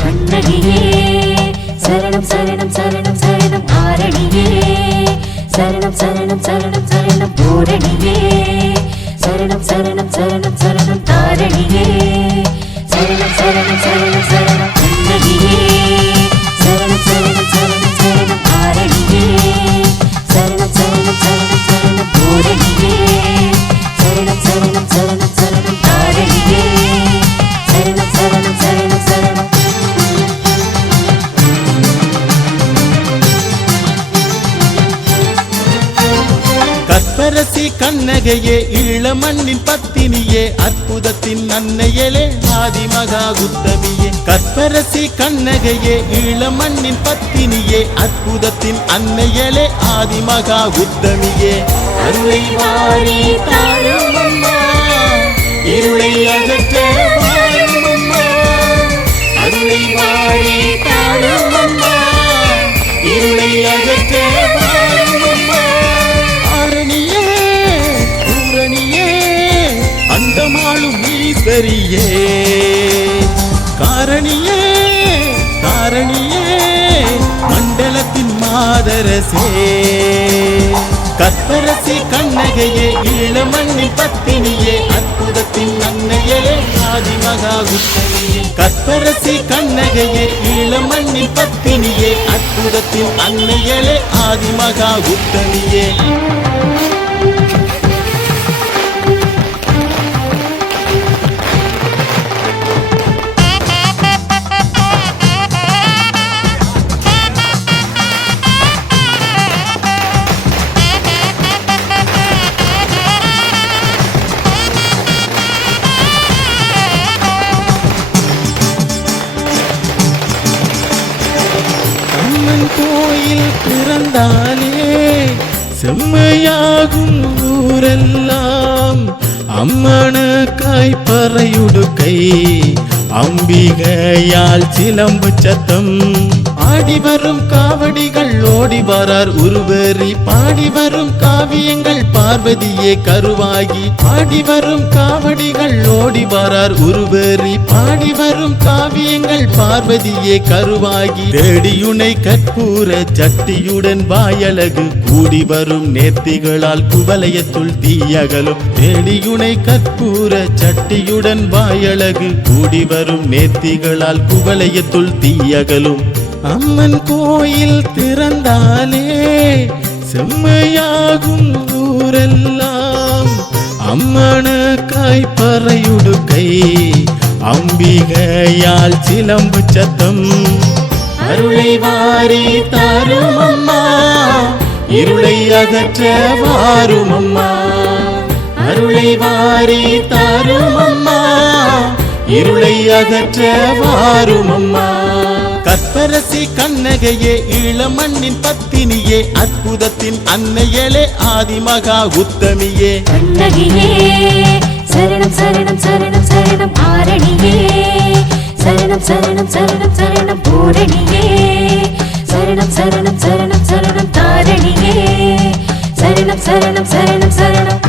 கண்ணகியே சரணம் சரணம் சரணம் சரணம் ஆரணியே சரணம் சரணம் சரணம் சரணம் பூரணியே சரணம் சரணம் சரணம் சரணம் தாரணியே சரணம் சரணம் சரணம் சரணம் கண்ணகியே சரணம் சரணம் சரணம் சரணம் ஆரணியே சரணம் சரணம் சரணம் சரணம் பூரணியே சரணம் சரணம் சரணம் சரணம் தாரணியே சரணம் சரணம் சரணம் சரணம் கற்பரசி கண்ணகையே ஈழமண்ணின் பத்தினியே அற்புதத்தின் அன்னையலே ஆதிமகா உத்தமியே கற்பரசி கண்ணகையே ஈழமண்ணின் பத்தினியே அற்புதத்தின் அன்னையலே ஆதிமகா உத்தமியே அருளை வாரி தாரும் அம்மா இருளை அகற்ற வாரும் அம்மா அருளை வாரி தாரும் அம்மா இருளை அகற்ற வாரும் அம்மா ஆரணியே பூரணியே அண்டமாளும் ஈஸ்வரியே காரணியே காரணியே மண்டலத்தின் மாதரசே கற்பரசி கண்ணகையே ஈழமண்ணின் பத்தினியே அற்புதத்தின் அன்னையலே ஆதிமகா உத்தமியே கற்பரசி கண்ணகையே ஈழமண்ணின் பத்தினியே அற்புதத்தின் அன்னையலே ஆதிமகா உத்தமியே கோயில் பிறந்தாலே செம்மையாகும் ஊரெல்லாம் அம்மனுக்காய் பறையுடுக்கை அம்பிகையால் சிலம்பு சத்தம் ஆடி வரும் காவடிகள் ஓடி வரார் உருவரி பாடி வரும் காவியங்கள் பார்வதியே கருவாகி ஆடி வரும் காவடிகள் ஓடி வரார் உருவரி பாடி வரும் காவியங்கள் பார்வதியே கருவாகி தேடியுனை கற்பூர சட்டியுடன் வாயழகு கூடி வரும் நேர்த்திகளால் குவலயத்துள் தீயகலும் தேடியுனை கற்பூர சட்டியுடன் வாயழகு கூடி வரும் நேர்த்திகளால் குவலயத்துள் தீயகலும் அம்மன் கோயில் திறந்தாலே செம்மையாகும் ஊரெல்லாம் அம்மனுக்காய் பறையுடுக்கை அம்பிகையால் சிலம்பு சத்தம் அருளை வாரி தாரும் அம்மா இருளை அகற்ற வாரும் அம்மா அருளை வாரி தாரும் அம்மா இருளை அகற்ற வாரும் அம்மா கற்பரசி கண்ணகையே ஈழமண்ணின் பத்தினியே அற்புதத்தின் அன்னையலே ஆதிமகா உத்தமியே கண்ணகியே சரணம் சரணம் சரணம் சரணம் ஆரணியே சரணம் சரணம் சரணம் சரணம் பூரணியே சரணம் சரணம் சரணம் சரணம் தாரணியே சரணம் சரணம் சரணம் சரணம்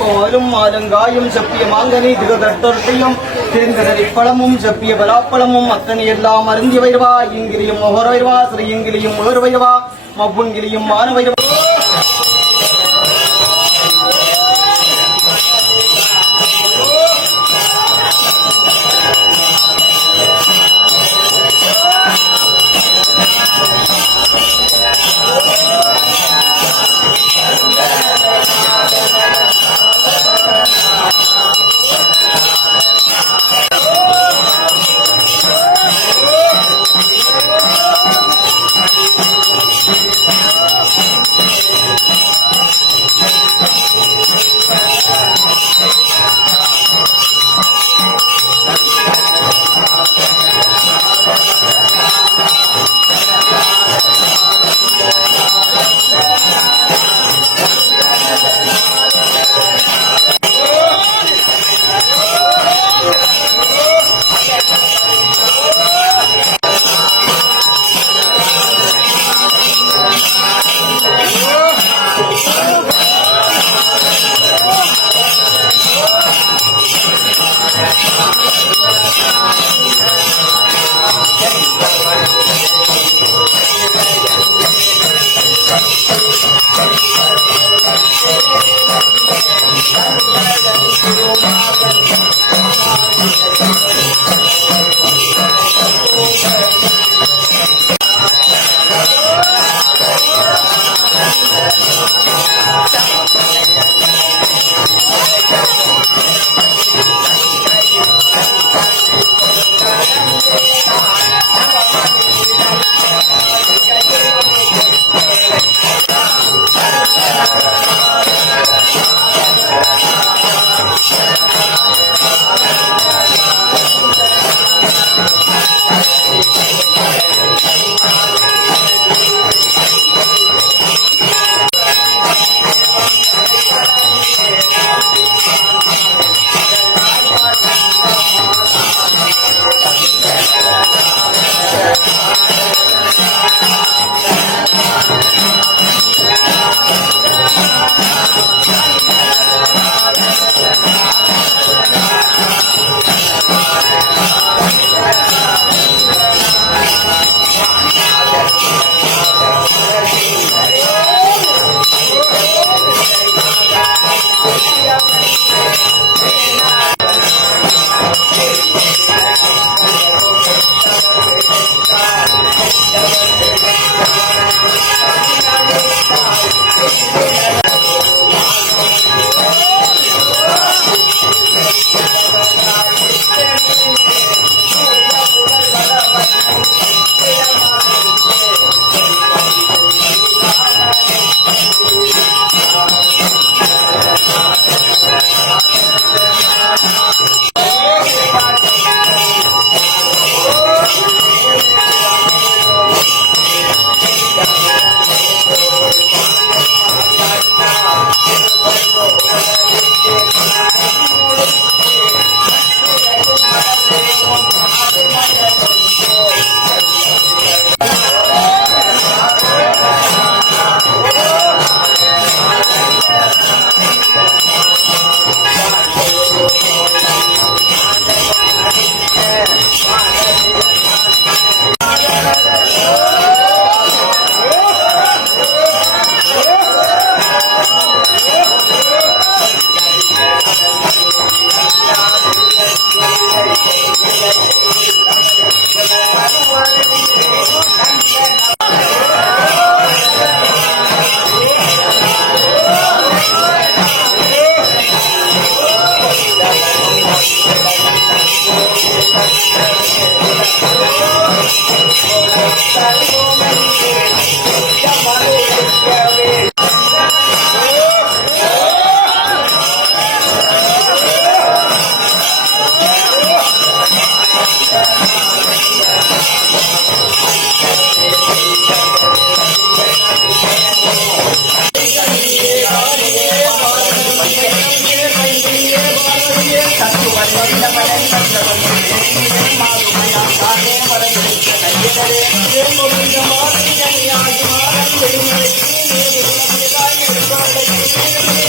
பாலும் ஆலங்காயும் செப்பிய மாங்கனி திகதொட்டையும் தேர்ந்ததறி பழமும் செப்பிய பலாப்பழமும் அத்தனை எல்லாம் அருந்தி வைரவா இங்கிலியும் முகர வைரவா ஸ்ரீ இங்கிலியும் முகர் வைரவா மவ்வுங்கிலியும் மான வைரவா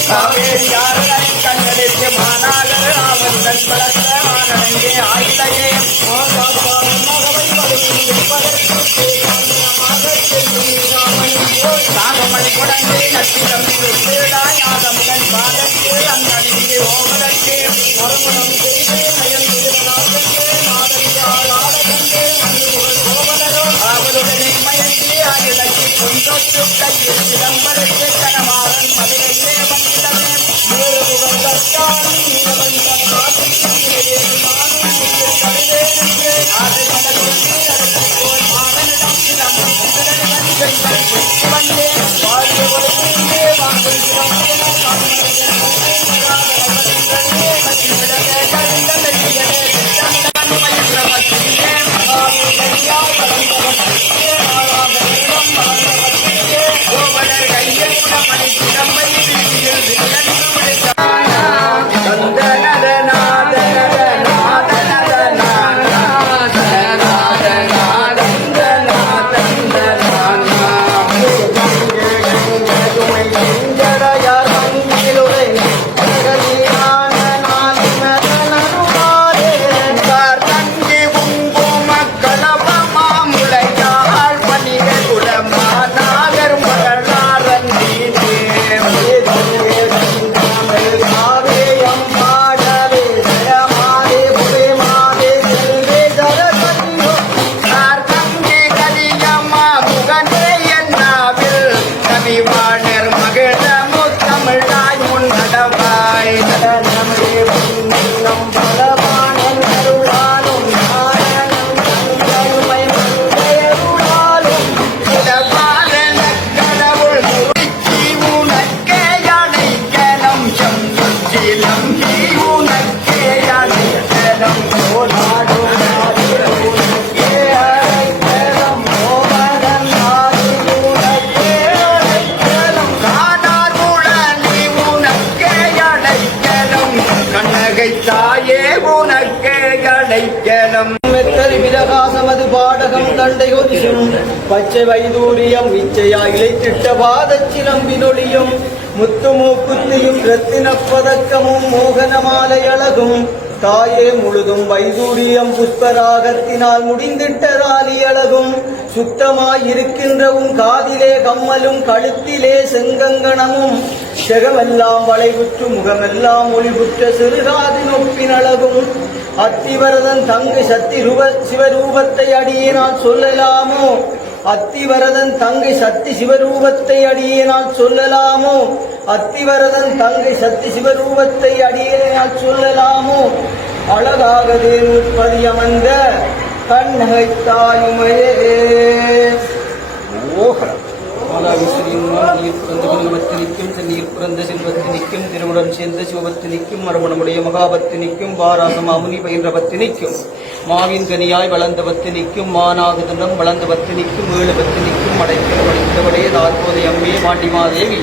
Sabe, வளர்த்தே ஆயிலையே சாகமணி குடங்கு நட்சத்திரம் யாதமுடன் பாதத்து அந்நடிக்கு ஓமதற்கு மறுமணம் செய்து நயன் அவளுடனே மயங்கி அகிலக்கு கொண்டொட்டு கையில் சிதம்பரத்து கனமாறன் மதுரையிலே வந்திடமே மேறு புகழ்ந்தான் விலகாசமது பாடகம் தண்டையொலியும் பச்சை வைதூரியம் இச்சையா இழைத்திட்ட பாதச்சிலம்பினொலியும் முத்துமூக்குத்தியும் ரத்தின பதக்கமும் மோகன மாலை அழகும் தாயே முழுதும் வைதூரியம் புஷ்பராகத்தினால் முடிந்திட்டதாலி அழகும் சுத்தமாயிருக்கின்ற உன் காதிலே கம்மலும் கழுத்திலே செங்கங்கணமும் செகமெல்லாம் வளைவுற்று முகமெல்லாம் ஒளிபுற்ற சிறுகாதி நொப்பின் அழகும் அத்திவரதன் தங்கு சக்தி சிவரூபத்தை அடியினால் சொல்லலாமோ அத்திவரதன் தங்கை சக்தி சிவரூபத்தை அடியினால் சொல்லலாமோ அத்திவரதன் தங்கை சக்தி சிவரூபத்தை அடியினால் சொல்லலாமோ அழகாக தேனுற்பதி அமர்ந்த கண்ணகைத்தாயுமையே ஓகரம் நீர் பிறந்த செல்வத்தினிக்கும் திருவுடன் சேர்ந்த சிவபத்தினிக்கும் மறுமணமுடைய மகாபத்தினிக்கும் வாராசமாமுனி பயின்ற பத்தினிக்கும் மாவின் கனியாய் வளர்ந்த பத்தினிக்கும் மானாகுதனம் வளர்ந்த பத்தினிக்கும் ஏழு பத்தினிக்கும் அடைக்கல வளைந்தவடைய தாற்போதை அம்மே மாண்டிமாதேவி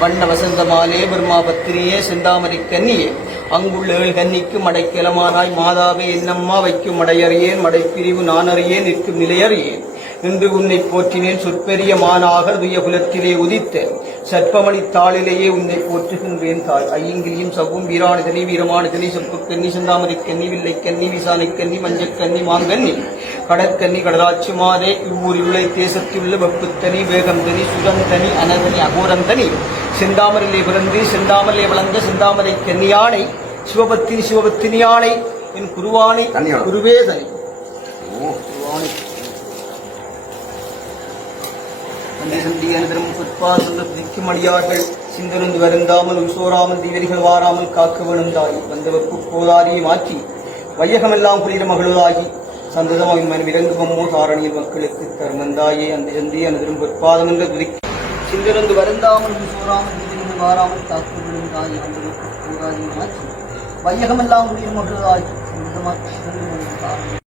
வண்ண வசந்த மாலே பிரம்மா பத்தினியே செந்தாமரை கன்னியே அங்குள்ள ஏழு கன்னிக்கும் அடைக்கலமானாய் மாதாவே என்னம்மா வைக்கும் மடையறியேன் மடைப்பிரிவு நான் அறியேன் நிற்கும் நிலையறியேன் இன்று உன்னை போற்றினேன் சொற்பெரிய மானாக துய குலத்திலே உதித்த சற்பமணி தாளிலேயே உன்னை போற்றுகின்றேன் தாய் ஐயங்கிலியும் சவ்வும் வீராணிதனி வீரமானிதனி செப்புக்கன்னி செந்தாமரை கன்னி வில்லை கன்னி விசானை கன்னி மஞ்சக்கன்னி மாங்கன்னி கடற்கன்னி கடலாட்சி மாதே இவ்வூரில் உள்ள தேசத்திலுள்ள வெப்புத்தனி வேகந்தனி சுரந்தனி அனதனி அகோரந்தனி செந்தாமரிலே பிறந்து செந்தாமரிலே வளர்ந்த செந்தாமரை கன்னியானை சிவபத்தினி யானை என் குருவானை குருவே தனி புட்பாசந்திக்கும் அடியார்கள் சிந்தருந்து வருந்தாமல் உசோராமல் தீவரிகள் வாராமல் காக்க வேணுந்தாய் வந்தவர்க்கு போதாரியை மாற்றி வையகமெல்லாம் புரிகிற மகளுதாகி சந்ததமாய் மன விரங்குமோ தாரணியில் மக்களுக்கு தர்மந்தாயே அந்த சந்தி அனதிரும் பொற்பாதம் என்ற துதிக்கு சிந்தருந்து வருந்தாமல் உசோராமல் தீவரிகள் வாராமல் காக்க வேணுந்தாய் வந்தவர்க்கு போதாரியை மாற்றி வையகமெல்லாம் புரிகிற மகளுதாகி சந்ததமாய்